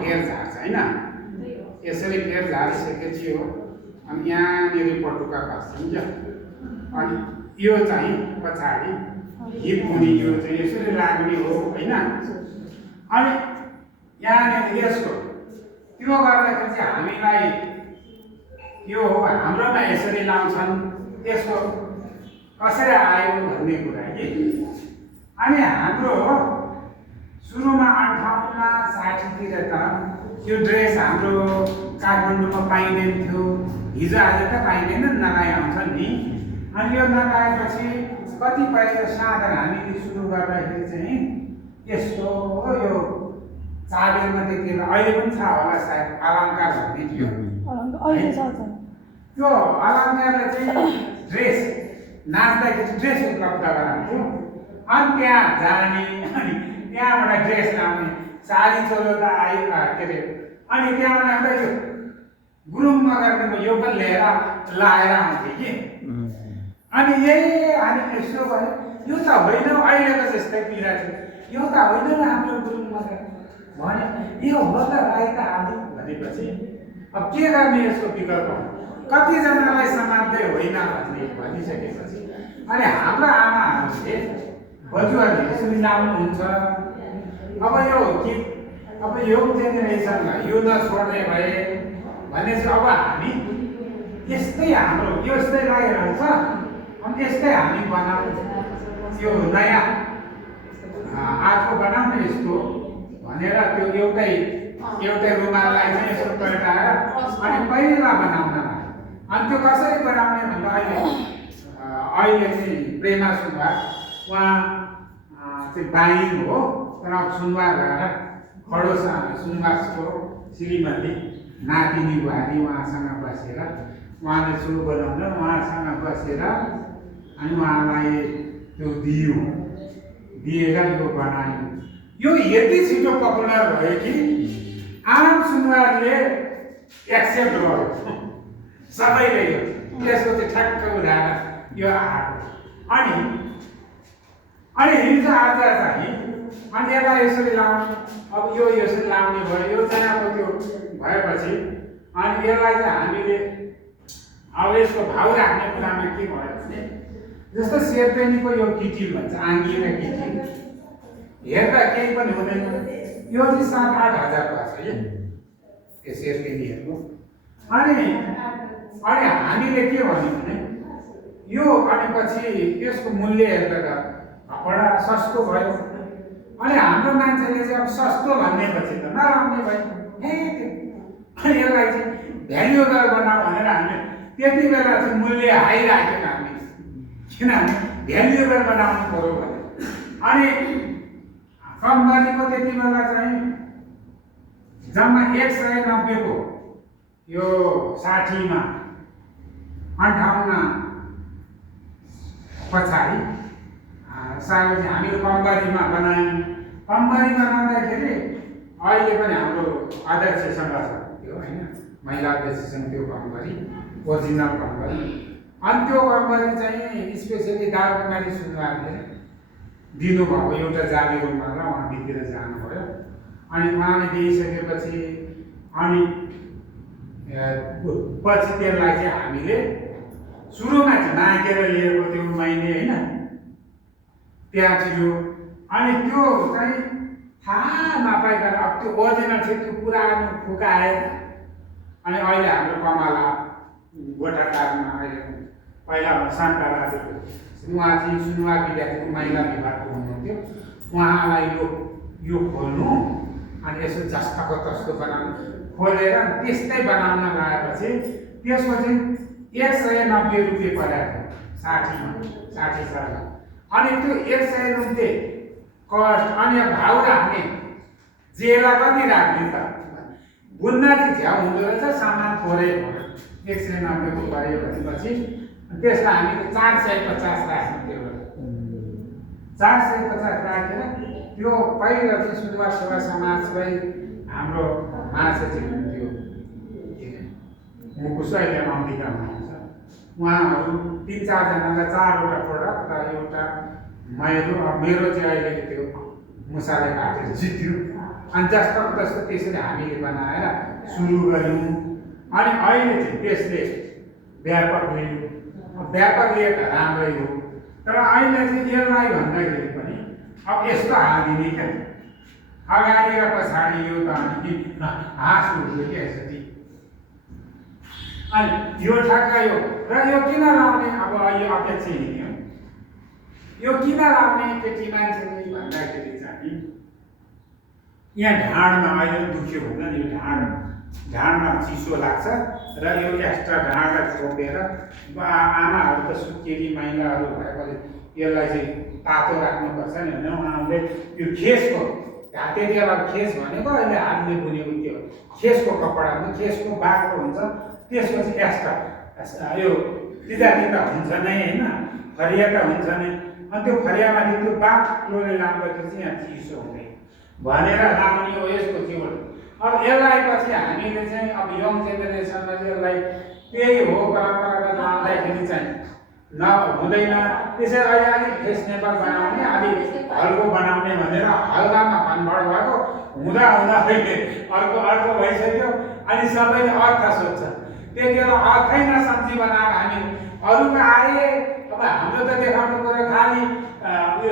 फेर झार्छ होइन, यसरी फेर झारिसकेपछि हो अनि यहाँनिर पटुका खस्छन् क्या, अनि यो चाहिँ पछाडि हिप मुनि यो चाहिँ यसरी लाग्ने हो होइन। अनि यहाँनिर यसको त्यो गर्दाखेरि चाहिँ हामीलाई यो हो हाम्रोमा यसरी लाउँछन्, यसको कसरी आयो भन्ने कुरा कि। अनि हाम्रो सुरुमा 58-60 तिर त यो ड्रेस हाम्रो काठमाडौँमा पाइँदैन थियो, हिजो आज त पाइँदैन, नलाइ आउँछ नि। अनि यो नलाएपछि कतिपय साधन हामीले सुरु गर्दाखेरि चाहिँ यस्तो यो चाबेरमा त्यति बेला अहिले पनि छ होला सायद अलङ्कार भन्ने थियो, त्यो अलङ्कारले चाहिँ ड्रेस नाच्दाखेरि ड्रेस उपलब्ध गराउँथ्यो। अनि त्यहाँ जाने अनि त्यहाँबाट ड्रेस लाउने, साडी चोलो त आयो के अरे, अनि त्यहाँबाट यो गुरुङमा गर्ने यो पनि लिएर लाएर आउँथेँ कि। अनि यही अनि यस्तो भयो, यो त होइन अहिलेको जस्तै पीडा थियो, यो त होइन हाम्रो गुरुङमा भने यो हो त राई त हाल्यो भनेपछि अब के गर्ने यसको विकल्प, कतिजनालाई समात्दै होइन भन्ने भनिसकेपछि अनि हाम्रो आमाहरूले बजुहरूले यसरी लाउनुहुन्छ। अब यो गीत अब यो जेनेरेसनलाई यो नछोड्ने भए भने चाहिँ अब हामी यस्तै हाम्रो यस्तै लागिरहन्छ, अनि यस्तै हामी बनाऊ, यो नयाँ आजको बनाउने यस्तो भनेर त्यो एउटै रुमाललाई चाहिँ यसो पल्टाएर अनि पहिला बनाउन। अनि त्यो कसरी बनाउने भन्दा अहिले चाहिँ प्रेमा सुनवार उहाँ चाहिँ बाइन हो, तर सुनवार भएर खडोसँग सुनवासको श्रीमती नातिनी बुहारी उहाँसँग बसेर उहाँले सुरु बनाउन, उहाँसँग बसेर अनि उहाँलाई त्यो दिएर यो बनायो। यो यति छिटो पपुलर भयो कि आम सुनवारले एक्सेप्ट गर्यो, सबैले यो यसको चाहिँ ठ्याक्क उदाहरण यो आएको। अनि हिजो आज चाहिँ अनि यसलाई यसरी लाउने, अब यो यसरी लाउने भयो, यो चाहिँ अब त्यो भएपछि अनि यसलाई चाहिँ हामीले अब यसको भाउ राख्ने कुरामा के भयो भने जस्तो शेर्पेनीको यो किटिल भन्छ, आङ्गिएर किटिल हेर्दा केही पनि हुँदैन, यो चाहिँ 7-8 हजार पर्छ यो शेर्पेनीहरूको। अनि हामीले के भन्यो भने यो अनि पछि यसको मूल्य हेर्दा त बडा सस्तो भयो। अनि हाम्रो मान्छेले चाहिँ अब सस्तो भन्नेपछि त नराउने भयो, अनि यसलाई चाहिँ भ्यालुएबल बनाऊ भनेर हामीले त्यति बेला चाहिँ मूल्य हाई राख्यौँ हामीले, किनभने भ्यालुएबल बनाउनु पऱ्यो भने। अनि कम्पनीको त्यति बेला चाहिँ जम्मा 190 को यो 60मा 58 पछाडि साल चाहिँ हामीले कम्पनीमा बनायौँ। कम्पनी बनाउँदाखेरि अहिले पनि हाम्रो अध्यक्षसँग छ त्यो होइन, महिला अध्यक्षसँग त्यो कम्पनी ओरिजिनल कम्पनी। अनि त्यो कम्पनी चाहिँ स्पेसली दार्कुमारी सुनवारले दिनुभएको एउटा जाली रुममा र उहाँ भित्र जानुभयो। अनि उहाँले दिइसकेपछि अनि पछि त्यसलाई चाहिँ हामीले सुरुमा चाहिँ नाकेर लिएको त्यो महिने होइन त्यहाँ थियो। अनि त्यो चाहिँ थाहा नपाइकन अब त्यो ओरिजिनल चाहिँ त्यो पुरानो फुकाएर अनि अहिले हाम्रो कमला गोटाकारमा अहिले पहिला शान्ता राजु उहाँ चाहिँ सुनवार विद्यार्थीको महिला विभागको हुनुहुन्थ्यो, उहाँलाई यो खोल्नु अनि यसो जस्ताको तस्तो बनाउनु खोलेर त्यस्तै बनाउन लगाएपछि त्यसको चाहिँ 190 रुपियाँ परेको 60 साल। अनि त्यो 100 रुपियाँ कस्ट अनि भाउ राख्ने जेला कति राख्ने त बुन्न चाहिँ झ्याउ हुँदो रहेछ, सामान थोरै भयो 190 को पऱ्यो भनेपछि त्यसलाई हामीले 450 राख्यौँ। त्यो 450 राखेर त्यो पहिला चाहिँ सुनवार सेवा समाजलाई हाम्रो माछा चाहिँ हुन्थ्यो मुकुस अहिले अम्बिका हुनुहुन्छ, उहाँहरू 3-4 जनालाई 4वटा प्रोडक्ट र एउटा मेरो चाहिँ अहिले त्यो मुसाले काटेर जित्यो अनि जस्तो तस्तो त्यसरी हामीले बनाएर सुरु गऱ्यौँ। अनि अहिले चाहिँ त्यसले व्यापक लिएर राम्रै हो। तर अहिले चाहिँ यसलाई भन्दाखेरि पनि अब यस्तो हालिदिने क्या, अगाडि र पछाडि यो त अनि हाँस उठ्यो क्या यसरी। अनि यो ठ्याक्क यो र यो किन लाउने, अब यो अपेक्षै हिँड्यो, यो किन लाउने केटी मान्छेले भन्दाखेरि चाहिँ यहाँ ढाडमा अहिले दुख्यो भने यो ढाडमा चिसो लाग्छ र यो एक्स्ट्रा ढाडलाई छोपेर आमाहरू त सुत्केरी महिलाहरू भएकोले यसलाई चाहिँ तातो राख्नुपर्छ नि होइन। उहाँहरूले यो खेसको त्यति बेला खेस भनेको अहिले हातले बुनेको त्यो खेसको कपडामा खेसको बाक्लो हुन्छ, त्यसको चाहिँ एक्स्ट्रा यो तिता हुन्छ नै होइन, फरिया त हुन्छ नै। अनि त्यो फरियामाथि त्यो बाक्लोले लाउँदाखेरि चाहिँ यहाँ चिसो हुँदैन भनेर लाउने हो यसको जीवन। अब यसलाई पछि हामीले चाहिँ अब यङ जेनेरेसनमा चाहिँ यसलाई त्यही हो परम्परागत लाउँदाखेरि चाहिँ हुँदैन। त्यसै अहिले अलिक फेसनेबल बनाउने, अलिक हल्को बनाउने भनेर हल्कामा कन्भर्ट भएको हुँदा अहिले अर्को भइसक्यो। अनि सबैले अर्थ सोध्छ, त्यति बेला अर्थै नसम्झी बनाएर हामी अरूमा आए। अब हाम्रो त देखाउनु पऱ्यो खालि यो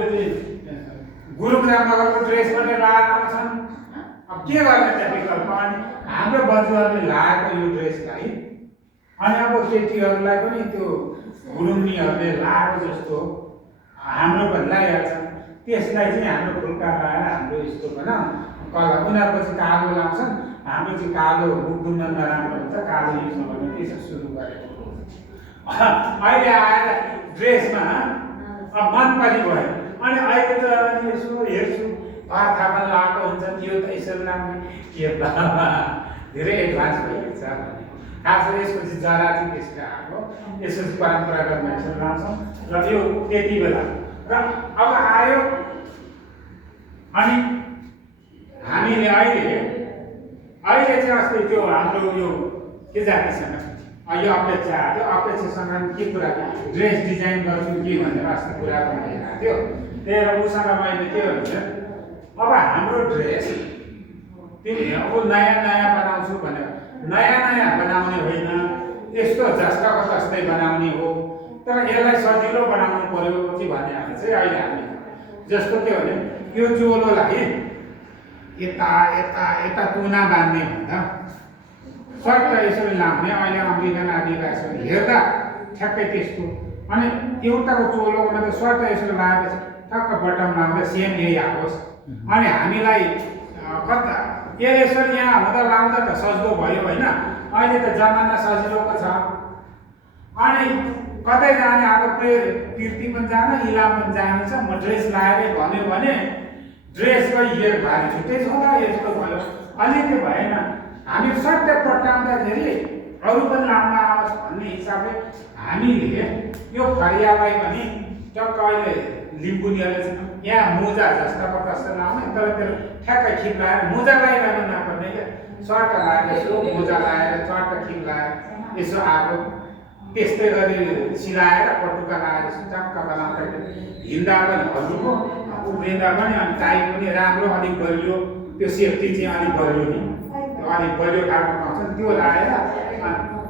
गुरुग्रामको ड्रेस पनि लगाएर आउँछन्, अब के गर्ने त्यहाँ विकल्प। अनि हाम्रो बजुहरूले लगाएको यो ड्रेसलाई अनि अब केटीहरूलाई पनि त्यो गुरुङनीहरूले लगाएको जस्तो हाम्रो पनि लगाइहाल्छ। त्यसलाई चाहिँ हाम्रो फुल्का लगाएर हाम्रो यस्तो बनाऊ कलर, उनीहरूको चाहिँ कालो लाउँछन्, हाम्रो चाहिँ कालो मुखुन्न नराम्रो हुन्छ, कालो युज नगर्ने त्यसो सुरु गरेको। अहिले आएर ड्रेसमा अब मन पनि भयो। अनि अहिले त अनि यसो हेर्छु अर्थ पनि लगाएको हुन्छ, त्यो त यसरी लाउने के धेरै एडभान्स भएको छ भने खास गरी यसको चाहिँ जरा चाहिँ त्यसको आएको, यसको चाहिँ परम्परागत मान्छेहरू लाउँछौँ र यो त्यति बेला र अब आयो। अनि हामीले अहिले चाहिँ अस्ति त्यो हाम्रो यो के जातिसँग यो अपेक्षा आएको थियो, अपेक्षासँग के कुरा ड्रेस डिजाइन गर्छु कि भनेर अस्ति कुरा भइरहेको थियो। त्यही उसँग मैले के भन्छ, अब हाम्रो ड्रेस तिमी अब नयाँ बनाउँछु भनेर नयाँ बनाउने होइन, यस्तो जस्ताको जस्तै बनाउने हो। तर यसलाई सजिलो बनाउनु पर्यो कि भन्ने हामी चाहिँ अहिले हामी जस्तो के भने यो चोलोलाई यता तुना बाँध्ने भन्दा सर्ट यसरी लाउने अहिले अमेरिकन आदिवासीहरू हेर्दा ठ्याक्कै त्यस्तो। अनि एउटाको चोलोमा त सर्ट यसरी लगाएपछि ठक्क बटम लाउँदा सेम यही आओस्। अनि हामीलाई कता यसरी यहाँ हुँदा लाउँदा त सजिलो भयो होइन, अहिले त जमाना सजिलोको छ। अनि कतै जाने अब तीर्थी पनि जान इलाम पनि जानु छ, म ड्रेस लगाएरै भन्यो भने ड्रेसको हेर भारी छुट्टै छ होला, यस्तो भयो अलि त्यो भएन। हामी सट्टै पट्याउँदाखेरि अरू पनि लाउन आओस् भन्ने हिसाबले हामीले यो फरियालाई पनि टक्क अहिले लिम्बुनीहरूले यहाँ मोजा जस्ताको तस्तो लाउने, तर त्यो ठ्याक्कै खिप लगाएर मोजा लगाइरहनु नपर्ने क्या, सर्ट लगाएर यसो मोजा लगाएर चट्ट खिप लगाएर यसो आगो त्यस्तै गरी सिलाएर पटुका लगाएर टक्क बनाउँदाखेरि हिँड्दा पनि हल्लुको उभिँदा पनि अनि टाइम पनि राम्रो अलिक बलियो, त्यो सेफ्टी चाहिँ अलिक बलियो नि, त्यो अलिक बलियो खालको पाउँछ त्यो लगाएर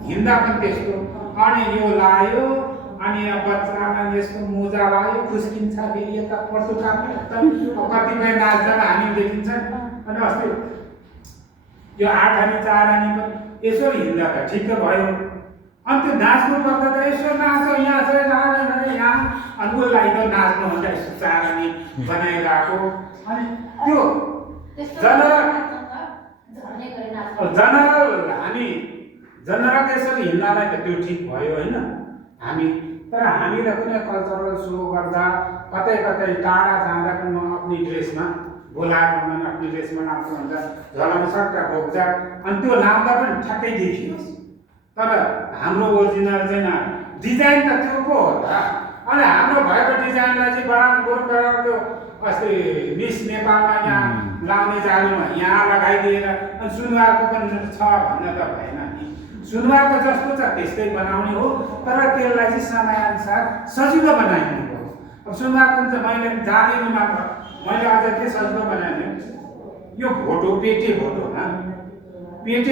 हिँड्दा पनि त्यस्तो। अनि यो लायो अनि बच्चामा यस्तो मोजा लगायो खुस्किन्छ, फेरि यता पटुका एकदम कतिपय नाच्दामा हामी देखिन्छ। अनि अस्ति यो 8 आनी 4 आनी पनि यसो हिँड्दा त ठिक भयो। अनि त्यो नाच्नु पर्दा त यसो नाचो यहाँ छ यहाँ, अनि उसलाई त नाच्नु भन्दा यसो 4 आनी बनाइरहेको। अनि त्यो जनरल यसरी हिँड्नलाई त त्यो ठिक भयो होइन हामी। तर हामीले कुनै कल्चरल सो गर्दा कतै टाढा जाँदा पनि म आफ्नै ड्रेसमा बोलाएको मैले आफ्नै ड्रेसमा लाउँछु भन्छ, झोलामा सट्टा बोक्छ अनि त्यो लाउँदा पनि ठ्याक्कै देखियोस्। तर हाम्रो ओरिजिनल चाहिँ डिजाइन त त्यो पो हो त। अनि हाम्रो भएको डिजाइनलाई चाहिँ बराबर त्यो अस्ति मिस नेपालमा यहाँ लाउने जाडोमा यहाँ लगाइदिएर अनि सुनवारको पनि छ भन्ने त भएन नि। सुनवारको जस्तो छ त्यस्तै बनाउने हो, तर त्यसलाई चाहिँ समयअनुसार सजिलो बनाइदिनु हो। अब सुनवारको चाहिँ मैले जाँदिनँ मात्र, मैले अझ के सजिलो बनाइदिएँ यो भोटो पेटे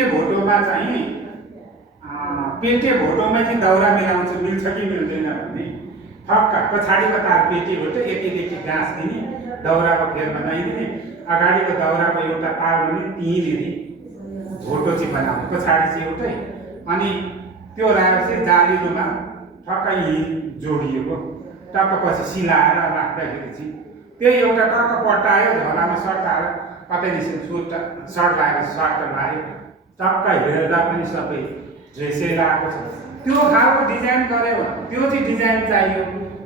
भोटोमा चाहिँ पेटे भोटोमा चाहिँ दाउरा मिल्छ कि मिल्दैन भन्ने ठक्क पछाडिको तार पेटे भोटो यतिदेखि गाँस दिने दाउराको फेर बनाइदिने अगाडिको दाउराको एउटा तार भने त्यहीँनिर भोटो चाहिँ बनाउने पछाडि चाहिँ एउटै अनि त्यो राखेपछि जालीरोमा ठक्कै जोडिएको टक्क पछि सिलाएर राख्दाखेरि चाहिँ त्यही एउटा टक्क पट्टायो झोलामा सट्टाएर कतै निस्क्यो सर्ट लगाएर सर्ट लगायो टक्क हेर्दा पनि सबै ड्रेसै लगाएको छ त्यो खालको डिजाइन गऱ्यो त्यो चाहिँ डिजाइन चाहियो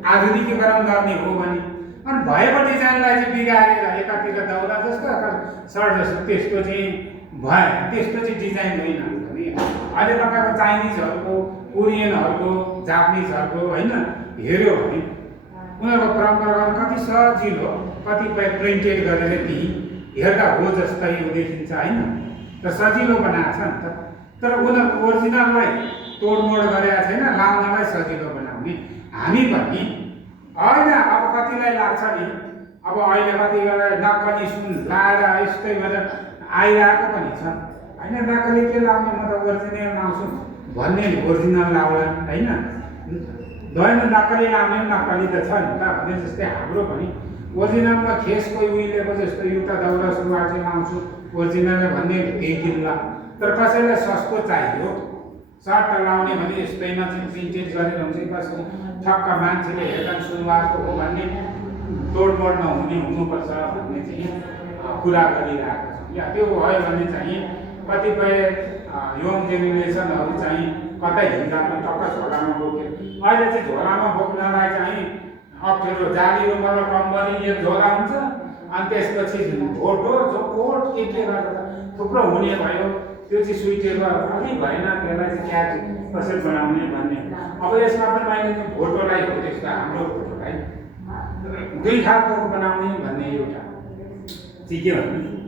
आधुनिकीकरण गर्ने हो भने अनि भएको डिजाइनलाई चाहिँ बिगारेर एकातिर दाउरा जस्तो सर्ट जस्तो त्यस्तो चाहिँ भयो त्यस्तो चाहिँ डिजाइन होइन भने अहिले तपाईँको चाइनिजहरूको कोरियनहरूको जापानिजहरूको होइन हेऱ्यो भने उनीहरूको परम्परागत कति सजिलो कतिपय प्रिन्टेड गरेर त्यही हेर्दा हो जस्तै हो देखिन्छ होइन र सजिलो बनाएको छ नि त तर उनीहरूको ओरिजिनललाई तोडमोड गरेका छैन लाउनलाई सजिलो बनाउने हामी पनि होइन अब कतिलाई लाग्छ नि अब अहिले कति नक्कली सुन लाएर यस्तै गरेर आइरहेको पनि छ होइन नक्कली के लाउने म त ओरिजिनल लाउँछु भन्ने ओरिजिनल लाउला होइन होइन नक्कली लाउने नक्कली त छ नि त भने जस्तै हाम्रो पनि ओरिजिनलमा खेसको उहिलेको जस्तो एउटा दौरा सुरुवाल चाहिँ लाउँछु ओरिजिनल भन्ने त्यही किन्ला तर कसैलाई सस्तो चाहियो सर्ट लाउने भने यस्तैमा चाहिँ प्रिन्टेड गरेर हुन्छ कसरी ठक्क मान्छेले हेर्दा सुरुवालको हो भन्ने तोडमोड नहुने हुनुपर्छ भन्ने चाहिँ कुरा गरिरहेको छ या त्यो भयो भने चाहिँ कतिपय यङ जेनेरेसनहरू चाहिँ कतै हिँड्दा पनि टक्क झोलामा बोक्यो अहिले चाहिँ झोलामा बोक्नलाई चाहिँ अप्ठ्यारो जालीरो मतलब कम्बली एक झोला हुन्छ अनि त्यसपछि भोटो कोट के गरेर थुप्रो हुने भयो त्यो चाहिँ सुइटेबल अलिक भएन त्यसलाई चाहिँ क्या कसरी बनाउने भन्ने अब यसमा पनि मैले भोटोलाई हो त्यस्तो हाम्रो भोटोलाई दुई खालको बनाउने भन्ने एउटा चाहिँ के भन्नु